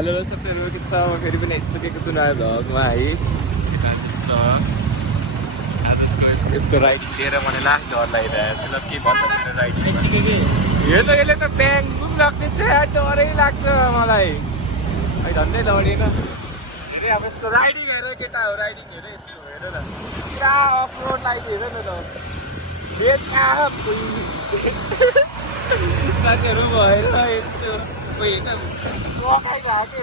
Hello सबैहरू के छ फेरि पनि आइसकेको छु नयाँ भ्लगमा है जस्तो आज यसको राइडिङ लिएर मलाई लास्ट डर लागिरहेको छ ल के भन्छ राइडिङ सिकेँ कि यो त यसले त ब्याङ बुम लाग्ने छ डरै लाग्छ मलाई है झन्डै डरेन फेरि अब यसको राइडिङ हेर केटा हो राइडिङ हेर यसो हेर न पुरा अफ रोड लाइट हेर न त साथीहरू भएर यस्तो कोही त लगाइरहेको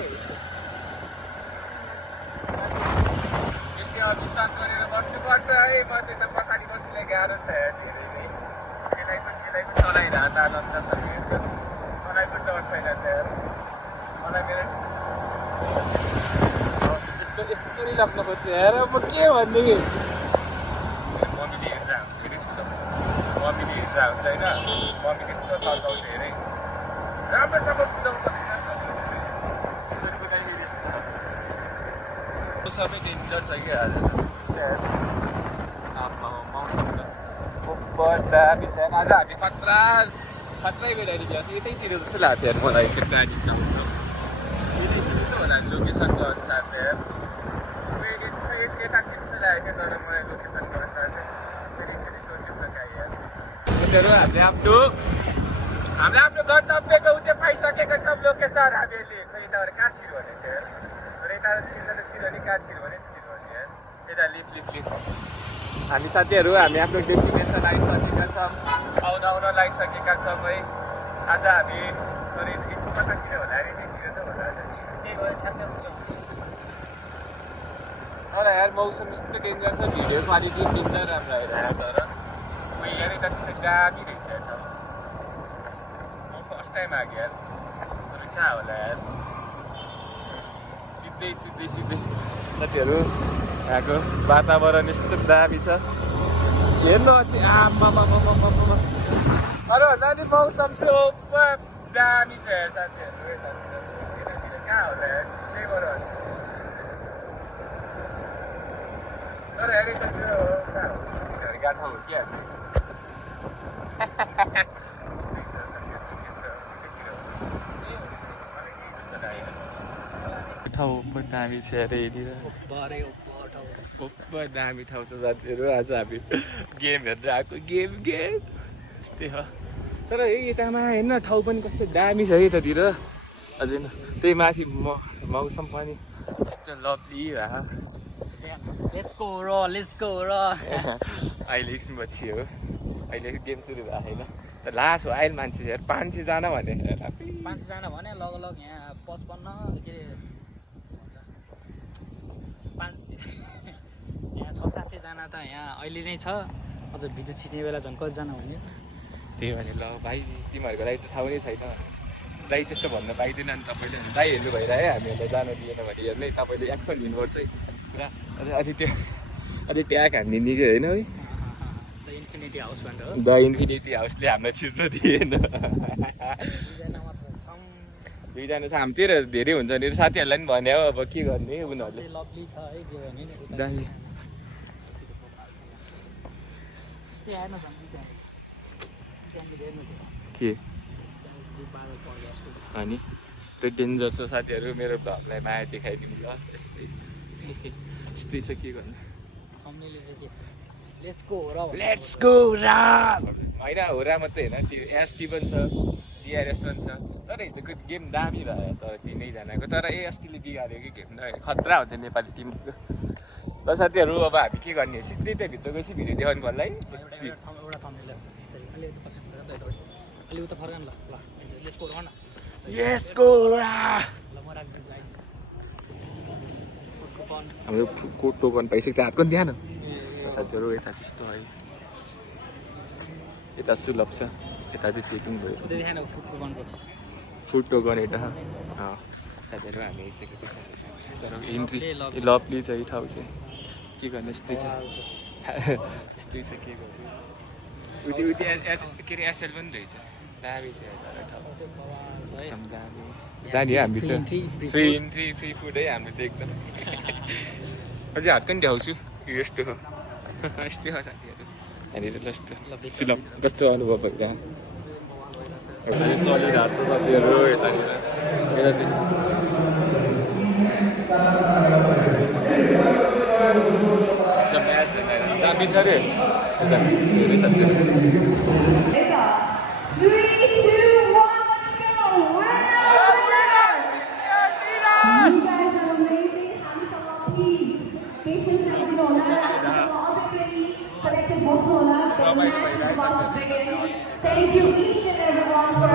यस्तो विश्वास गरेर बस्नुपर्छ है म त्यो त पछाडि बस्नुलाई गाह्रो छ धेरै नै त्यसलाई पनि चलाइरहेको आनन्दसँग मलाई पनि डर छैन त्यहाँ मलाई मेरो यस्तो पनि लाग्नु खोज्छ हेर म के भन्ने कि मम्मीले हेरेर आउँछ हेरेँ मम्मीले हेरेर आउँछ होइन मम्मी त्यस्तो चल्काउँछ हेरेँ राम्रोसँग कुदाउँछ यसरी कुदाइदिएर यस्तो सबै डेन्जर छ कि आज मौसम त दामी छ आज हामी खतरै बेलाइदिन्छ यतैतिर जस्तो लाग्थ्यो यार मलाई त्यो प्लानिङ त यतैतिर होला लोकेसनको अनुसार केटाकेटी जस्तो लागेको तर मलाई लोकेसनको अनुसार फेरि सोध्नु त हामीले आफ्नो गन्तव्यको उत्यो पाइसकेको छौँ लोकेसन हामीहरूले खै यताबाट कहाँ छिर्यो भने थियो तर यता छिर्दा त छिर्यो नि कहाँ छिर्यो भने छिर्यो भने यता लिप हामी साथीहरू हामी आफ्नो डेस्टिनेसन आइसकेका छौँ आउन लागिसकेका छौँ है आज हामी करिब कतातिर होला अरे त्यतिर त होला के भयो ठ्याक्कै हुन्छ तर यार मौसम यस्तो डेन्जर छ भिडियो क्वालिटी बिन्दा राम्रो आइरहेको तर यहाँ कति चाहिँ दामी रहेछ त फर्स्ट टाइम आएको यार तर कहाँ होला यार सिधै साथीहरू यहाँको वातावरण यस्तो दामी छ हेर्नु अझै अरूभन्दा नि मौसम चाहिँ दामी छ यार साथीहरू यतातिर कहाँ होला यार सिधैबाट तर हेर यतातिर कहाँ हो गाठा हो क्या ठाउँ दामी छ अरे यहाँनिर दामी ठाउँ छ साथीहरू आज हामी गेम हेरेर आएको गेम यस्तै हो तर यतामा हेर्न ठाउँ पनि कस्तो दामी छ यतातिर अझै त्यही माथि मौसम पनि कस्तो लभली भए अहिले एकछिन पछि हो अहिले गेम सुरु भएको होइन तर लास्ट हो अहिले मान्छे यार 500जना भने 500जना भने लगभग यहाँ 55 के यहाँ 6-7जना त यहाँ अहिले नै छ अझ भिडियो छिट्ने बेला झन् कतिजना भन्यो त्यही भने ल भाइ तिमीहरूको लागि त थाहा नै छैन दाइ त्यस्तो भन्न पाइँदैन नि तपाईँले दाइ हेर्नु भइरह्यो हामीहरूलाई जानु दिएन भने हेर्नु तपाईँले एक्सन लिनुपर्छ है पुरा अझै ट्याग हानिदिने कि होइन है द इन्फिनिटी हाउसले हामीलाई छिर्नु दिएन दुईजना छ हाम्रोतिर धेरै हुन्छ नि साथीहरूलाई पनि भने हो अब के गर्ने उनीहरूले के अनि यस्तो डेन्जर छ साथीहरू मेरो भ्लगलाई माया देखाइदिनु ल यस्तै छ के गर्नु लेट्स गो होइन हो र मात्रै होइन त्यो एसटी पनि छ डिआरएस पनि छ तर हिजोको गेम दामी भयो तर तिनैजनाको तर अस्तिले बिगाऱ्यो कि गेम खतरा हुन्थ्यो नेपाली टिमको ल साथीहरू अब हामी के गर्ने सिधै त्यो भित्र गएपछि भिडियो देखाउनु पर्ला है हाम्रो कोड टोकन पाइसक्यो हातको ध्यान साथीहरू यता त्यस्तो है यता सुलभ छ यता चाहिँ चेकिङ भयो फुड टोकन यता साथीहरू हामी आइसकेको छ तर इन्ट्री लभली छ यो ठाउँ चाहिँ के गर्ने यस्तै छ यस्तै छ के गर्नु उति के अरे एसएल पनि रहेछ दामी छ ठाउँ एकदम दामी जाने हो हामी त फ्री इन्ट्री फ्री फुड है हाम्रो त एकदम अझै हात पनि देखाउँछु यस्तो हो यस्तै हो साथीहरू यहाँनिर जस्तो सुलभ कस्तो अनुभव भइरहेको चलिरहेको छ साथीहरू यतानिर छ अरे धेरै साथी 3, 2, 1, let's go! You guys are amazing. हामी सब please patience राख्नु होला र हामीसँग अझै फेरि collective बस्नु होला. The match is about to begin. Thank you each and everyone for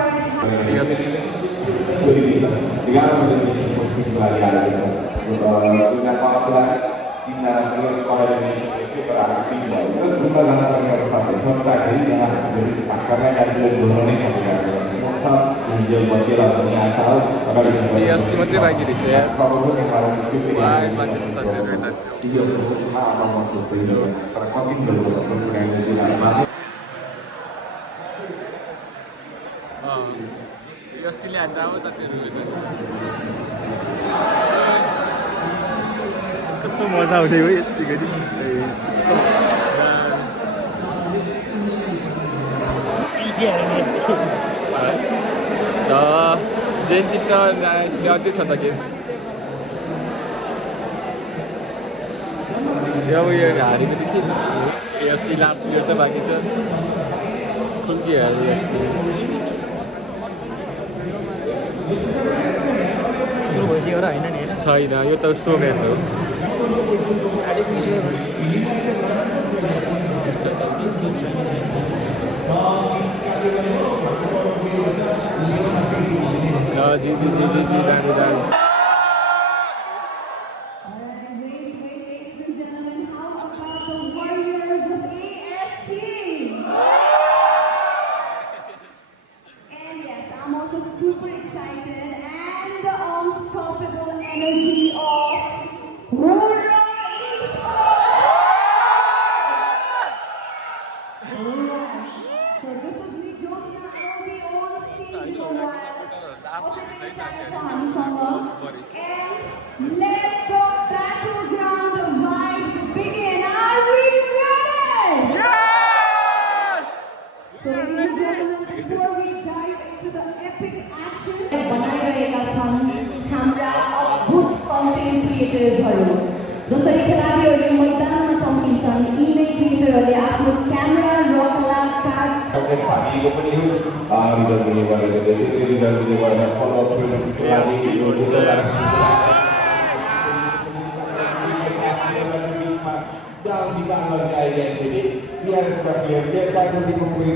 अस्ति मात्रै बाँकी रहेछ यार मान्छे अस्तिले हान्छ अब साथीहरू कस्तो मजा आउने हो यति गरी जेन टिप्छ अझै छ त गेम अब यो हारी पनि के अस्ति लास्ट उयो चाहिँ बाँकी छ सुन्किहाल्यो अस्ति सुरु भइसक्यो र होइन नि छैन यो त सो म्याच हो जी दामी दामी super excited and the unstoppable energy of Aurora Esports. So this is me, Jyotsna. I will be on stage for a while. And let the battleground vibes begin. Are we ready? Yes! So ladies and gentlemen, before we dive into the epic action, बनाइरहेका छन् हाम्रा अद्भुत content क्रिएटर्सहरू जसरी खेलाडीहरूले मैदानमा चम्किन्छन् यी नै क्रिएटरहरूले आफ्नो क्यामेरा र कलाकार फाटिएको पनि हो रिजल्ट दिने गरेर धेरै रिजल्ट दिने गरेर फलोअप ट्रेनिङको लागि यो निकाल गर्ने आइडिया थियो पिआरएसका प्लेयर प्लेयरको पुरै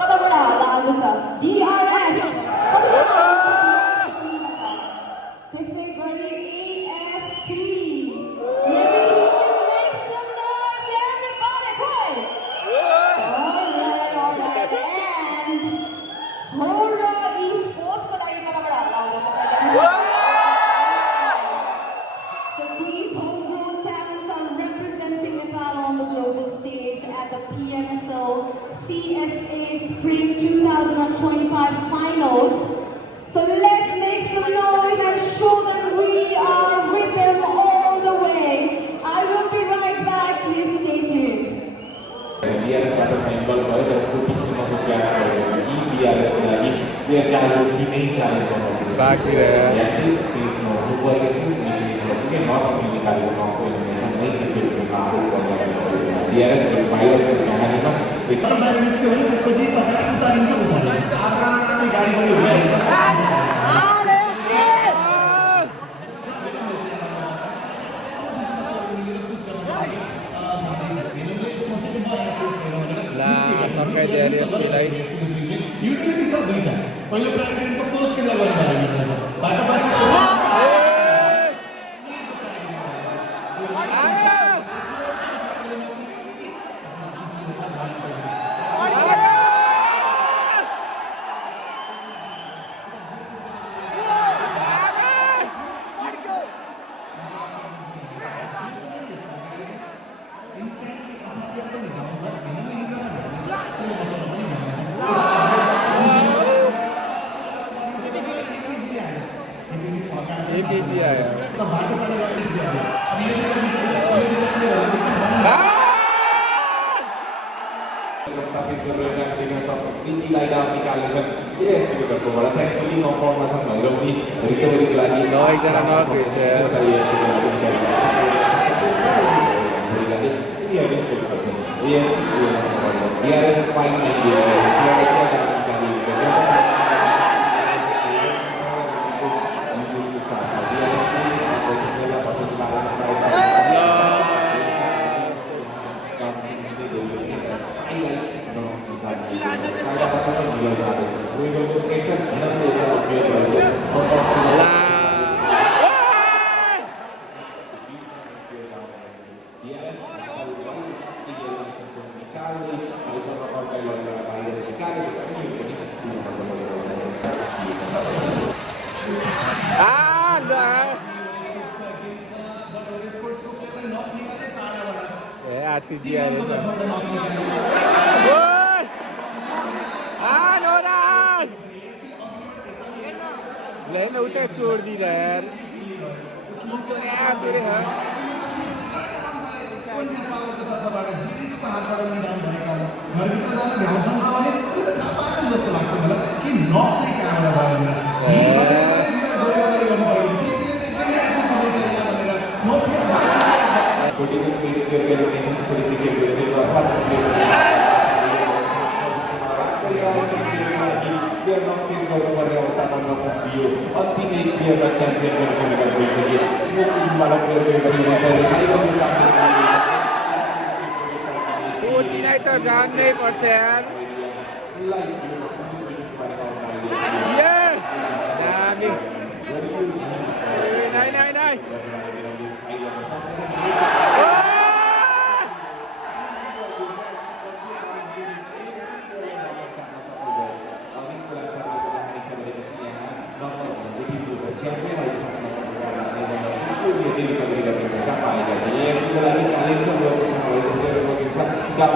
कताबाट हल्ला आउँछ DRS त्यसै गरी AS3 make some noise everybody quick alright and Aurora Esports को लागि कताबाट हल्ला आउँछ So these homegrown talents are representing Nepal on the global stage at the PMSL CSA Spring 2025 Finals. So let's make some noise and show that we are with them all the way. I will be right back. Please stay tuned. DRSबाट final भयो र पिसको class भयो कि DRSको लागि player कार्डको किनै challenge गर्नु बाँकी एक्टिभ फेसमा हुनुपर्ने थियो के नर्थ अमेरिकाको कम्पिटिसन नै सिक्योरिटी आरोप गर्नु DRSको फाइनलको कहानीमा बाहिर निस्क्यो भने त्यसपछि तपाईँ उतारिन्छ उतारिन्छ आगामी गाडी पनि उतारिन्छ युटिलिटी छ दुईटा पहिलो प्राइमेरीको फर्स्ट खेला गर्नु छ बाटो बाटो APG आया Service गरिरहेका निकाल्ने छ तर्फबाट थ्याङ्कफुली नकआउटमा छन् भनेर उनी रिकभरीको लागि एकजना नक भेट्छ। DRS लेकिन उतने छोड़ दी यार अन्तिम एक प्लेयरमा च्याम्पियन गर्ने भूमिका गरिसके स्मोकिङबाट प्लेयर कोटीलाई त जान्नै पर्छ यार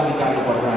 निकाल्नुपर्छ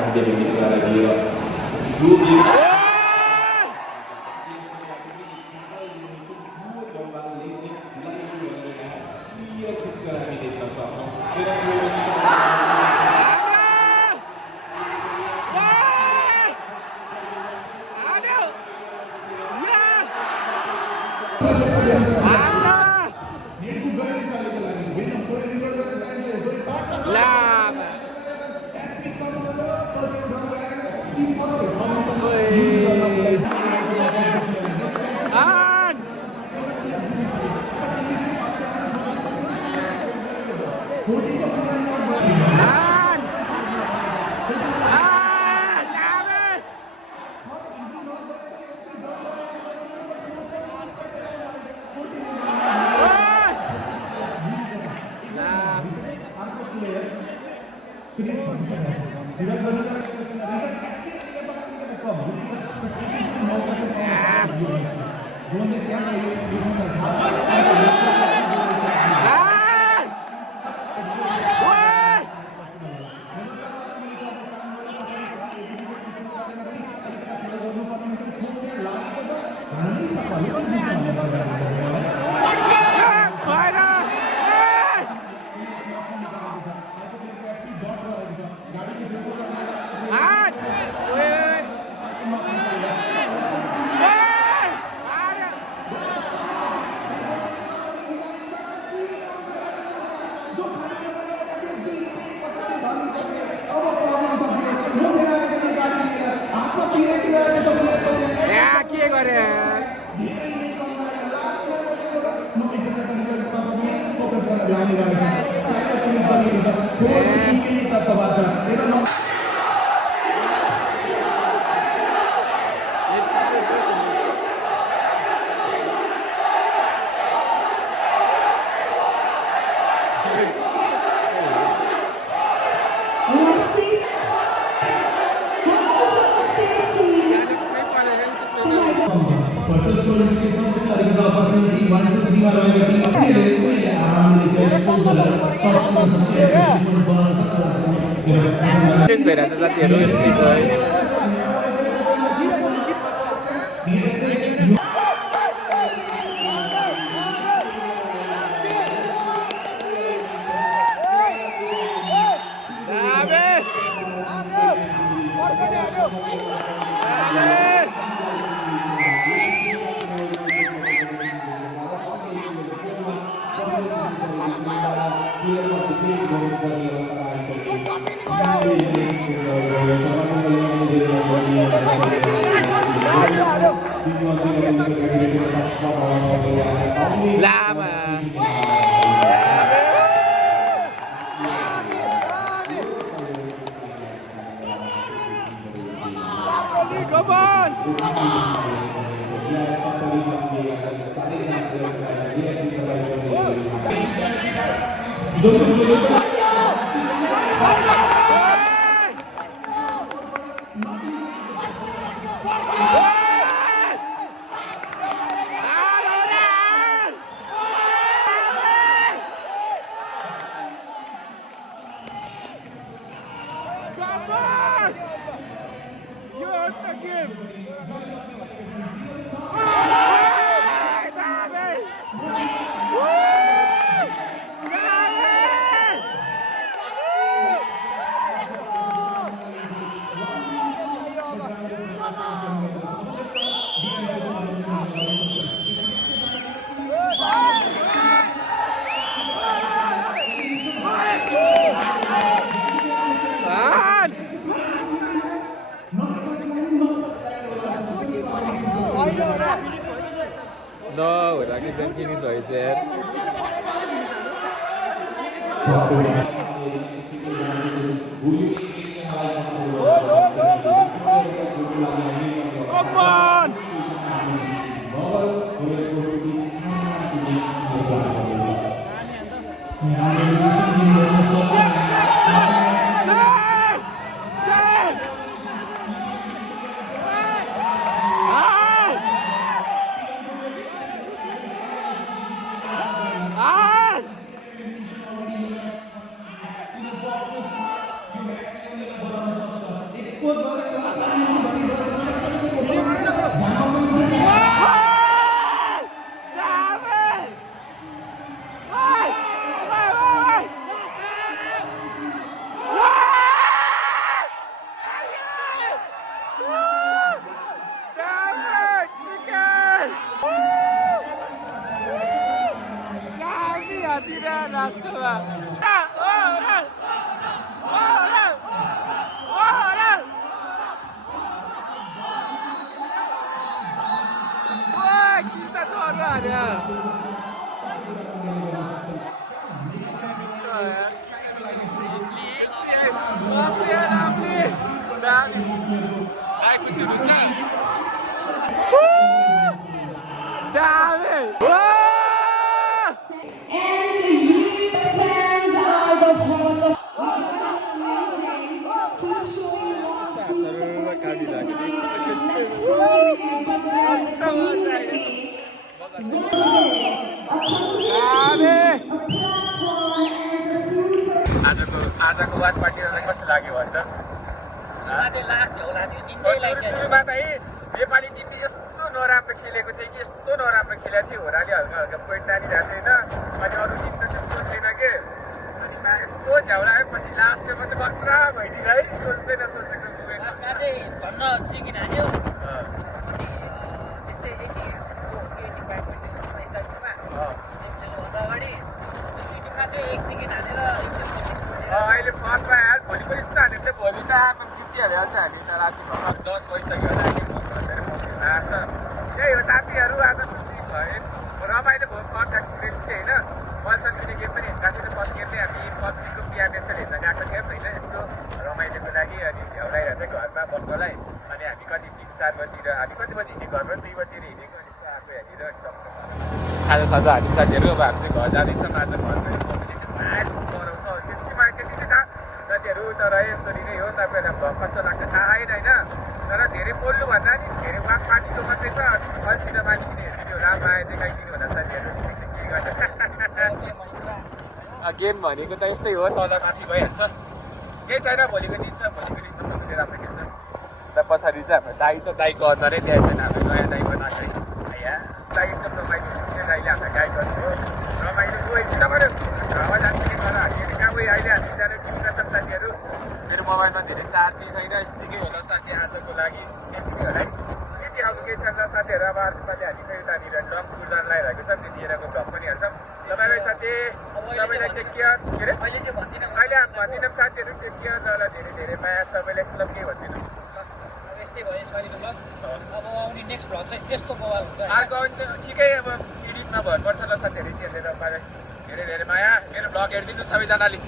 Lama. Come on! No, we're not going to finish what I said. Come on! And you, the fans, are the heart of amazing. Keep showing love, keep supporting the man. Let's continue with the community. आजको वाद पार्टीलाई कस्तो लाग्यो भन्छ सुरुमा त है नेपाली टिमले यस्तो नराम्रो खेलेको थियो कि यस्तो नराम्रो खेलेको थियो होराले हल्का हल्का पोइन्ट तानिरहेको थिएन अनि अरू टिम त त्यस्तो थिएन के अनि यस्तो झ्याउला पछि लास्टमा चाहिँ खतरा भइदियो है सोच्दै नसोचेको भन्न सिकिन हाल्यो अहिले फर्स्टमा यार भोलि पनि यस्तो हाल्यो भने भोलि त आमा जितिहाल्यो अझ हामी त राति 10 भइसक्यो होला आएको त्यही हो साथीहरू आज खुसी भयो रमाइलो भयो फर्स्ट एक्सपिरियन्स चाहिँ होइन मलसन किने गेम पनि हेर्दा थियो फर्स्ट गेम चाहिँ हामी पब्जीको पिआरएसएल हेर्न गएको थियौँ होइन यस्तो रमाइलोको लागि अनि झ्याउलाइरहेको घरमा बस्नलाई अनि हामी कति 3-4 बजीतिर हामी कति बजी हिँडेको घरमा 2 बजीतिर हिँडेको अनि यस्तो आएको हेरेर आज सज हामी साथीहरू अब हामी चाहिँ घर जाँदैछौँ आज घरमा साथीहरू तर यसरी नै हो तपाईँहरूलाई भ्लग कस्तो लाग्छ थाहा आएन होइन तर धेरै बोल्नु भन्दा नि धेरै वाक पार्टीको मात्रै छ अल्छिन मानिकिने भिडियो राम्रो आयो देखाइदिनु होला साथीहरू के गर्छ गेम भनेको त यस्तै हो तल माथि भइहाल्छ केही छैन भोलिको दिन छ भोलिको दिन त सबैले राम्रो खेल्छ र पछाडि चाहिँ हाम्रो दाई छ दाईको अनुहारै त्यहाँ चाहिँ हाम्रो नयाँ दाई बनाएको है दाई एकदम रमाइलो दाईले हामीलाई गाइड गर्नुभयो रमाइलो गयो एकछिन तपाईँहरू घरमा जान्छु तर हामीहरू कहाँ गयो अहिले हामी सानो टिममा छौँ साथीहरू मेरो मोबाइलमा धेरै चार्ज केही छैन यतिकै होला साथी आजको लागि यतिकै होला है यति अब केही छैन साथीहरू अब अर्कोपालि हामी चाहिँ उतानिर डग टुर लगाइरहेको छ त्यतिखेरको भ्लग पनि हाल्छौँ तपाईँलाई साथी तपाईँलाई टेक केयर के अरे अहिले चाहिँ भन्दिनँ अहिले भनिदिनु साथीहरू त्यो के हो ल धेरै धेरै माया सबैलाई सुलभ के भनिदिनु अब यस्तै भयो यसपालिको ब्लग अब आउने नेक्स्ट भ्लग चाहिँ त्यस्तो मोबाइल हुन्छ अर्को ठिकै अब एडिटमा भर्नुपर्छ ल साथीहरू हेरेर धेरै धेरै माया मेरो भ्लग हेरिदिनु सबैजनाले